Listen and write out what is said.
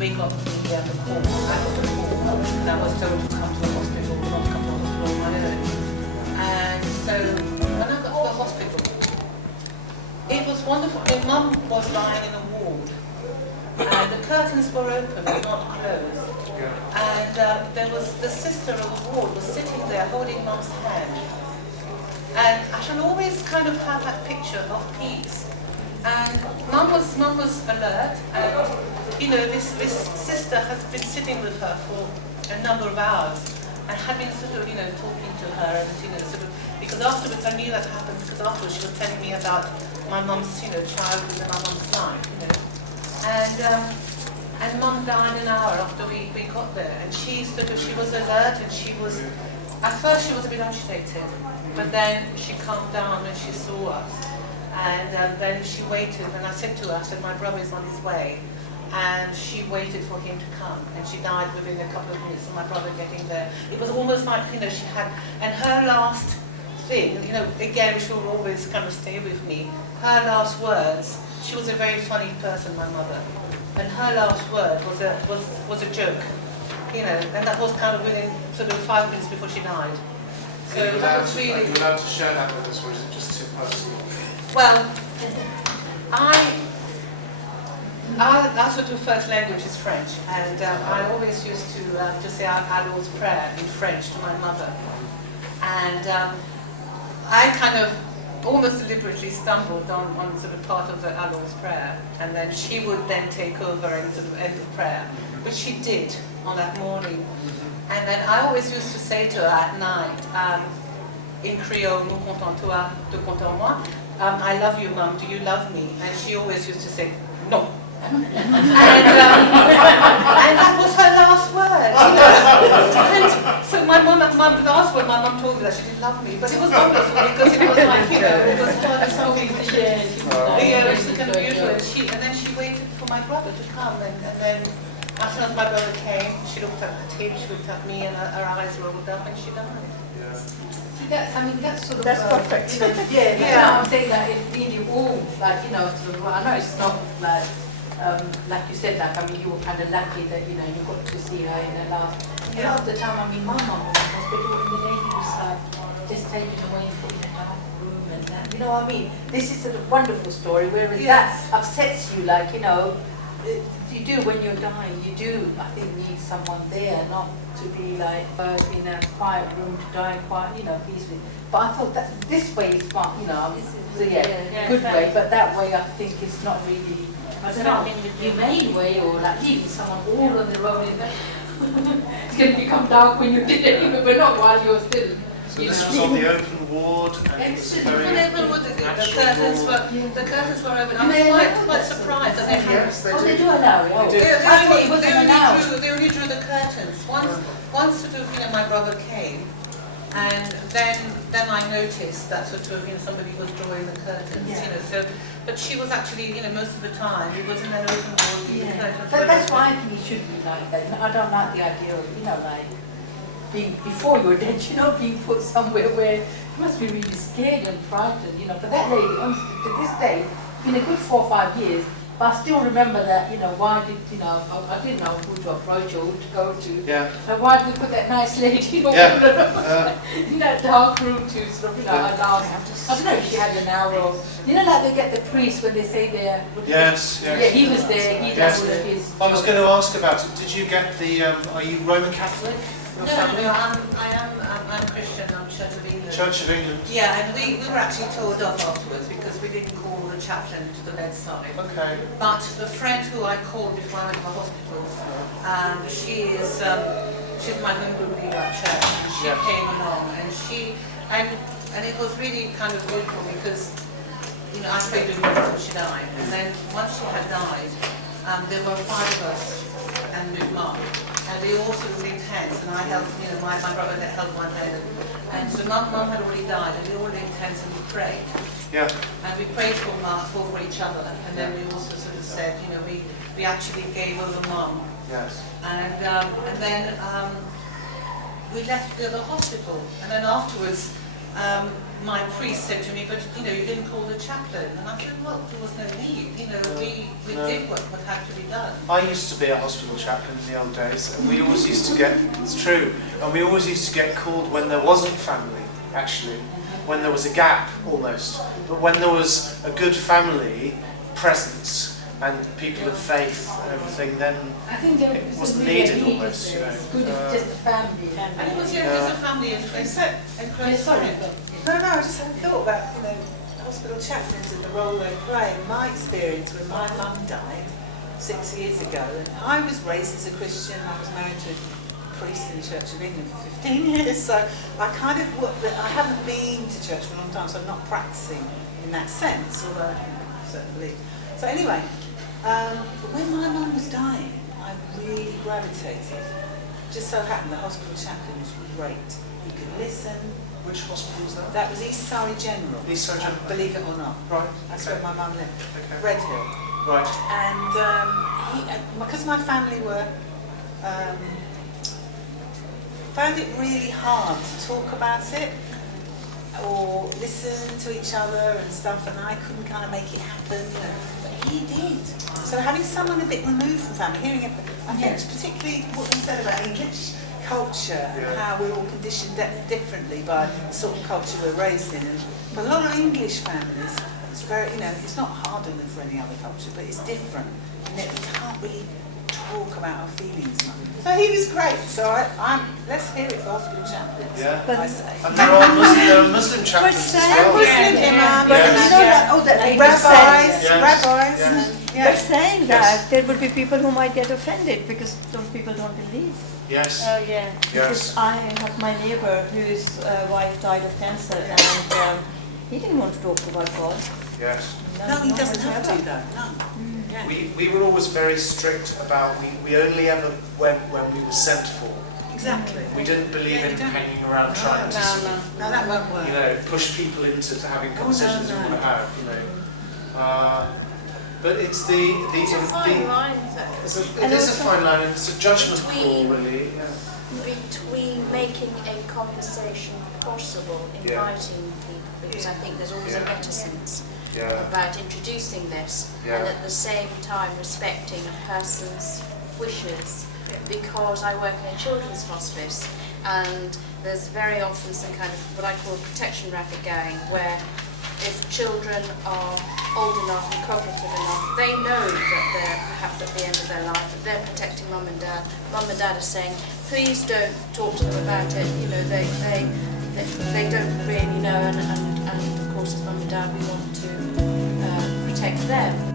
we got the call, I got the call, and I was told to come to the hospital, not to come to the hospital on my own. And so when I got to the hospital, it was wonderful. My mum was lying in a ward, and the curtains were open and not closed. And there was the sister of the ward was sitting there holding Mum's hand. And I shall always kind of have that picture of peace. And Mum was alert, and you know this sister has been sitting with her for a number of hours and had been sort of talking to her, and sort of because afterwards I knew that happened because afterwards she was telling me about my mum's childhood and my mum's life, and Mum died an hour after we got there, and she was alert, and she was, at first she was a bit agitated, but then she calmed down when she saw us, and then she waited, and I said to her, I said, my brother is on his way, and she waited for him to come, and she died within a couple of minutes of my brother getting there. It was almost like, she had, and her last thing, again, which will always kind of stay with me, her last words, she was a very funny person, my mother. And her last word was a joke, and that was kind of within sort of 5 minutes before she died. So that was really. Are you allowed to share that with us, or is it just too personal? Well, our sort of first language is French, and I always used to say our Lord's Prayer in French to my mother, and I kind of almost deliberately stumbled on sort of part of the Our Lord's Prayer, and then she would then take over and sort of end the prayer, which she did on that morning. And then I always used to say to her at night, in Creole, nous comptons toi, tu comptes moi. I love you, Mum, do you love me? And she always used to say, no. And that was her last word. And so my last word, my mum told me that she didn't love me, but it was wonderful because it was like, it was kind of something kind of usual. And then she waited for my brother to come, and then as soon as my brother came, she looked at him, she looked at me, and her eyes rolled up, and she died. That's sort of perfect. I'm saying that it's really all like sort of, I know it's not like you said, you were kind of lucky that you got to see her in the last. A lot of the time, my mum was in hospital, and the lady was just taken away and put in a dark room, and that. You know what I mean? This is a wonderful story, whereas that upsets you, you do when you're dying. You do, I think, need someone there, not to be like in a quiet room to die quiet, peacefully. But I thought that this way is fun, good way. But that way, I think, is not really. It's not in the humane way, or like leaving someone all on their own. It's going to become dark when you're dead, but not while you're still. So this was on the open ward, and it was very the curtains were open. I was quite surprised that they had. They do allow it. They only drew the curtains. Once sort of, my brother came, and then I noticed that sort of, somebody was drawing the curtains, so. But she was actually, most of the time, it was in an open ward. But that's why I think it should be like that. I don't like the idea of, being, before you're dead, being put somewhere where you must be really scared and frightened, For that lady, honestly, to this day, in a good 4 or 5 years, but I still remember that, why did, I didn't know who to approach or who to go to. Yeah. And why did we put that nice lady in that dark room to sort of, allow, I don't know if she had an hour or, like they get the priest when they say they're. Yes. Yeah, he was there, he did all of his. I was going to ask about it. Did you get the, are you Roman Catholic? No, I'm Christian, I'm Church of England. Church of England? Yeah, and we were actually told off afterwards because we didn't call the chaplain to the bedside. Okay. But the friend who I called before I went to the hospital, she's my home group leader at church, and she came along, and it was really kind of beautiful because, I prayed with her until she died, and then once she had died, there were 5 of us and with Mum. And they all sort of linked hands, and I held, my brother held one hand, and so Mum had already died, and we all linked hands and we prayed. Yeah. And we prayed for each other, and then we also sort of said, we actually gave over Mum. Yes. And then we left the hospital, and then afterwards, my priest said to me, but you know, you didn't call the chaplain. And I said, well, there was no need. You know, we did what had to be done. I used to be a hospital chaplain in the old days, and we always used to get, it's true, and we always used to get called when there wasn't family, actually, when there was a gap, almost. But when there was a good family presence, and people of faith and everything, then I think it wasn't needed almost, you know. It's good if just a family. And it was just a family and close Sorry. friends. No, I just had thought about, you know, hospital chaplains and the role they play. In my experience, when my mum died 6 years ago, and I was raised as a Christian, I was married to a priest in the Church of England for 15 years, so I kind of, I haven't been to church for a long time, so I'm not practicing in that sense, although I certainly believe. So anyway, but when my mum was dying, I really gravitated. Just so happened the hospital chaplains were great. You could listen. Which hospital was that? That was East Surrey General. East Surrey General. Believe it or not. Right. That's Okay. where my mum lived. Okay. Red Hill. Right. And because my family were, found it really hard to talk about it or listen to each other and stuff, and I couldn't kind of make it happen, you know. But he did. So having someone a bit removed from family, hearing it, I think particularly what you said about English culture and how we're all conditioned differently by the sort of culture we're raised in. And for a lot of English families, it's very, you know, it's not harder than for any other culture, but it's different. And we can't really talk about our feelings much. So he was great. So let's hear it for hospital chaplains. Yeah. I say. And there are Muslim chaplains as well. Muslim imams, But Yes. you know that, oh, that lady rabbis, said, Yes. rabbis. Yes. And, but yeah. saying Yes. that, there would be people who might get offended because those people don't believe. Yes. Oh yeah. Because Yes. I have my neighbor whose wife died of cancer, and he didn't want to talk about God. Yes. No, he doesn't have to whatsoever. though. No. Yeah. We were always very strict about, we only ever went when we were sent for. Exactly. We didn't believe Yeah, in you don't. hanging around trying to sort of, No, that won't work. you know, push people into having conversations no. they want to have, you know. But it's It's a fine line though. it is a fine line, and it's a judgment call, really. Yeah. Between making a conversation possible, Yeah. inviting people, because I think there's always a Yeah. reticence Yeah. about introducing this, Yeah. and at the same time respecting a person's wishes, because I work in a children's hospice, and there's very often some kind of what I call protection racket going, where if children are old enough and cognitive enough, they know that they're perhaps at the end of their life, that they're protecting mum and dad. Mum and dad are saying, please don't talk to them about it. You know, they don't really know, and of course as mum and dad we want to protect them.